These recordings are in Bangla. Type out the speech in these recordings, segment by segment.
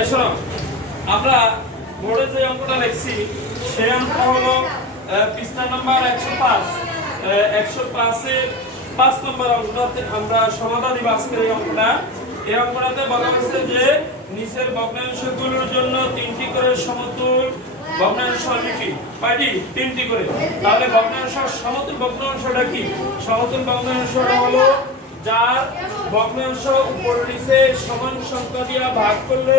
শোনো, আমরা বোর্ডে যে অঙ্কটা লিখছি সেই অঙ্কটা হলো পৃষ্ঠা নাম্বার 105 এর 5 নম্বর অঙ্কটাতে আমরা সমাধান দিব আজকের এই অঙ্কটাতে বলা হয়েছে যে নিচের ভগ্নাংশগুলোর জন্য 3টি করে সমতুল ভগ্নাংশ লিখি। কয়টি? 3টি করে। তাহলে সমতুল ভগ্নাংশটা কি? সমতুল ভগ্নাংশটা হলো যার ভগ্নাংশ উপর নিচে সমান সংখ্যা দিয়ে ভাগ করলে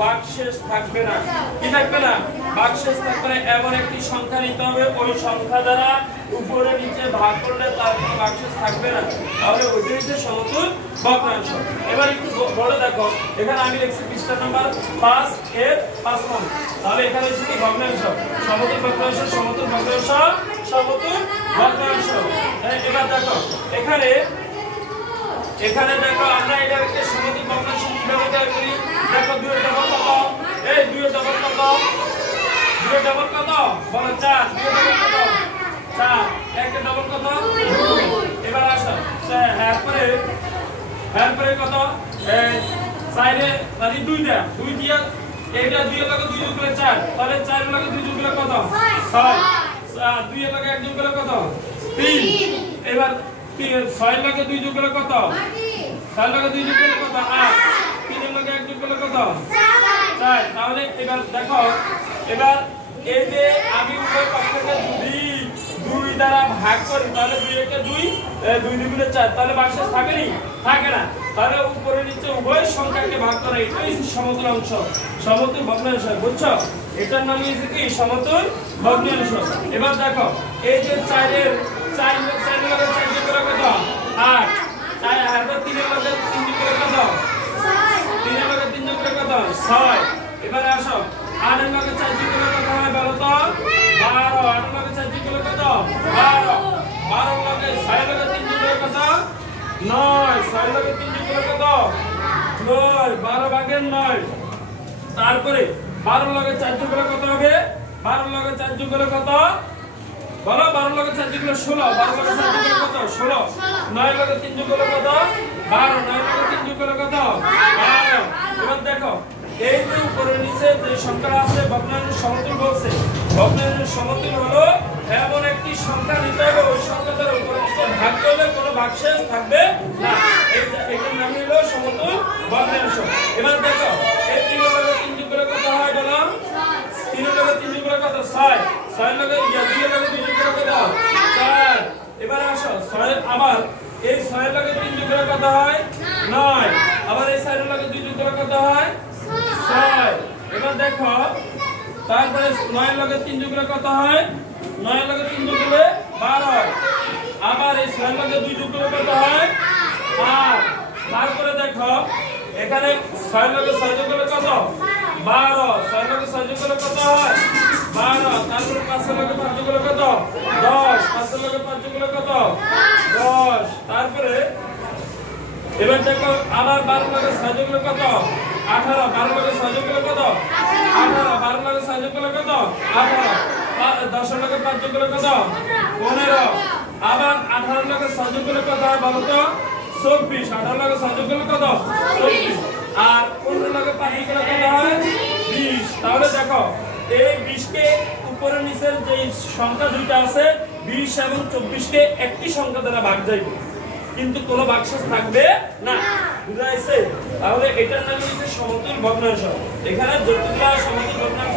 ভাগশেষ থাকবে না। কি থাকবে না? ভাগশেষ থাকবে না। এমন একটি সংখ্যা নিতে হবে ওই সংখ্যা দ্বারা উপরে নিচে ভাগ করলে তার কোনো ভাগশেষ থাকবে না। তাহলে ওইটা হচ্ছে সমতুল ভগ্নাংশ। এবার একটু বড় দেখো, এখানে আমি লিখছি পৃষ্ঠা নাম্বার 5 এর 5 নং। তাহলে এখানে হচ্ছে কি ভগ্নাংশ, সমতুল ভগ্নাংশ, সমতুল ভগ্নাংশ, সমতুল ভগ্নাংশ। এবার দেখো এখানে দেখো আমরা এটাকে সমতুল ভগ্নাংশ কিভাবে তৈরি করি। দেখো 2 এর ডবল কত? এই 2 এর ডবল কত? 2 এর ডবল কত? বলো 4। 2 এর ডবল কত? 4। 1 এর ডবল কত? 2। এবার আসো এরপরে কত? এই 4 এ মানে 2 দিয়া এটা 2 এর লগে 2 যোগ করলে 4। তাহলে 4 এর লগে 2 যোগ করলে কত? 6। 2 এর লগে 1 যোগ করলে কত? 3। এবার 6 এর লগে 2 যোগ করলে কত? 6 এর লগে 2 যোগ করলে কত? 8। 3 এর লগে 1 যোগ করলে কত? 4। তাহলে এবার দেখো, এবার এই যে আমি উভয় পক্ষকে যদি 2 দ্বারা ভাগ করি তাহলে 2 একে 2, 2 দুগুণে 4। তাহলে ভাগশেষ থাকে নি? থাকে না। তাহলে উপরে নিচে উভয় সংখ্যাকে ভাগ করে এটাই সমতুল অংশ, সমতুল ভগ্নাংশ। বুঝছো? এটার নাম হচ্ছে কি? সমতুল ভগ্নাংশ। এবার দেখো এই যে 4 এর লগে 4 যোগ করে কত? 8। 4 আর 3 এর লগে 3 যোগ করে কত? 3 এর লগে 3 যোগ করে কত? 6। এবারে আসো 8 এর লগে 4 যোগ করে কত হয় বলো তো? 12। 8 এর লগে 4 যোগ করে কত? 12। 12 এর লগে 6 এর লগে 3 যোগ করে কত? 9। 6 এর লগে 3 যোগ করে কত? 9। 12 ভাগের 9। তারপরে 12 এর লগে 4 যোগ করে কত হবে? 12 এর লগে 4 যোগ করে কত? বলো 12 লগে 4 যোগ করলে 16। 12 লগে 4 যোগ করলে কত? 16। 9 লগে 3 যোগ করলে কত? 12। 9 লগে 3 যোগ করলে কত? 12। এবার দেখো এই যে উপরে নিচে যে সংখ্যা আছে ভগ্নাংশ সমতুল বলছে। ভগ্নাংশ সমতুল হলো এমন একটি সংখ্যা নিতে হবে ওই সংখ্যা দ্বারা উপরে নিচে ভাগ করলে কোনো ভাগশেষ থাকবে না। এটার নাম হলো সমতুল ভগ্নাংশ। এবার দেখো এই 3 লগে 3 যোগ করলে কত হয় বলো? 3 লগে 3 যোগ করলে কত? 6। 6 লগে 2 লগে 2 যোগ করলে কত? 4। এবার আসো 6 আবার এই 6 লগে 3 যোগ করলে কত হয়? 9। আবার এই 4 লগে 2 যোগ করলে কত হয়? 6। এবার দেখো তারপরে 9 লগে 3 যোগ করলে কত হয়? 9 লগে 3 যোগ করলে 12। আবার এই 6 লগে 2 যোগ করলে কত হয়? 8। তারপরে দেখো এখানে 6 লগে 6 যোগ করলে কত? 12। 6 লগে 6 যোগ করলে কত হয়? 12। তারপরে 5 লগে 5 যোগ করলে কত? 10। 5 লগে 5 যোগ করলে কত? 10। তারপরে এবার দেখো আবার 12 লগে 6 যোগ করলে কত? 18। 12 লগে 6 যোগ করলে কত? 18। 12 লগে 6 যোগ করলে কত? 18। 10 লগে 5 যোগ করলে কত? 15। আবার 18 লগে 6 যোগ করলে কত হয় বলো তো? 24। 18 লগে 6 যোগ করলে কত? 24। আর 15 লগে 5 যোগ করলে কত হয়? 20। তাহলে দেখো এই 20 কে উপরে নিচের যে সংখ্যা দুইটা আছে 20 এবং 24 কে একটি সংখ্যা দ্বারা ভাগ যাইবে, কিন্তু কোনো ভাগশেষ থাকবে না। বুঝা গেছে? তাহলে এটার নাম হচ্ছে সমতুল ভগ্নাংশ। এখানে যতগুলা সমতুল ভগ্নাংশ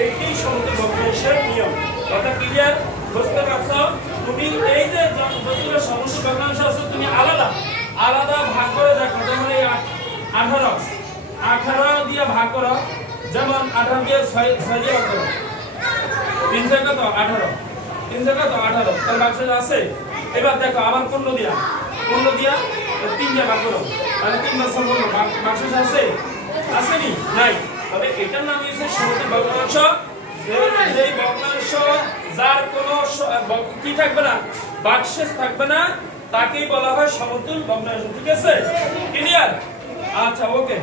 এইটাই সমতুল ভগ্নাংশের নিয়ম। কথা ক্লিয়ার? বুঝতে পারছো? তুমি এই যে যতগুলা সমতুল ভগ্নাংশ আছে তুমি আলাদা আলাদা ভাগ করে দেখো। যেমন এই 18 দিয়ে ভাগ করো। যেমন 18 দিয়ে 6 দিয়ে ভাগ করো। 3 কত? 18। 3 কত? 18। তার ভাগশেষ আছে? এবার দেখো আবার 15 দিয়া 3 দিয়ে ভাগ করো। তাহলে 3 বার সম্পূর্ণ ভাগশেষ আছে? আসেনি? নাই। তবে এটার নাম হচ্ছে সমতুল ভগ্নাংশ। যেই ভগ্নাংশ যার কোনো কি থাকবে না, ভাগশেষ থাকবে না, তাকেই বলা হয় সমতুল ভগ্নাংশ। ঠিক আছে? ক্লিয়ার? আচ্ছা, ওকে।